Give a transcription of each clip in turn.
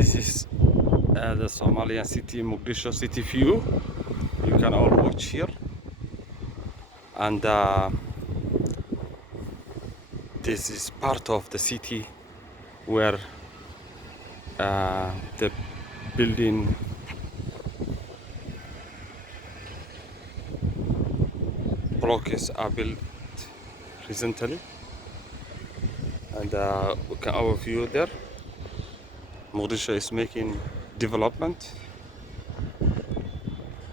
This is the Somalian city, Mogadishu city view. You can all watch here, and this is part of the city where the building blocks are built recently, and we can overview there. Mogadishu is making development,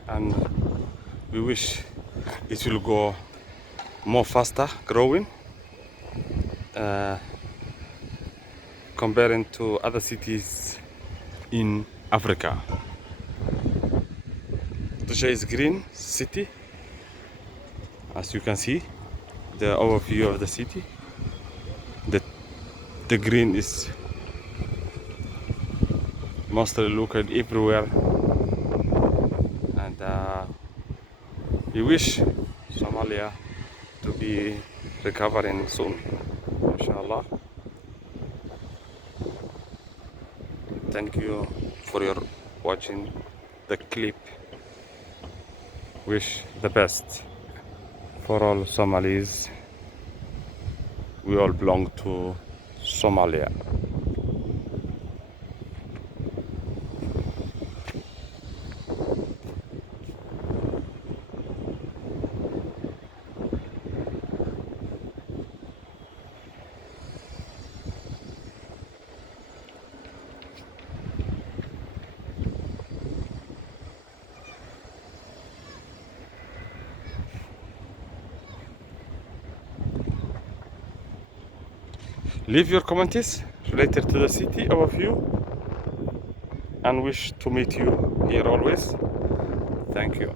and we wish it will go more faster growing comparing to other cities in Africa. Mogadishu is green city, as you can see the overview of the city. The green is mostly located everywhere, and we wish Somalia to be recovering soon, inshallah. Thank you for your watching the clip. Wish the best for all Somalis. We all belong to Somalia. Leave your comments related to the city overview, and wish to meet you here always. Thank you.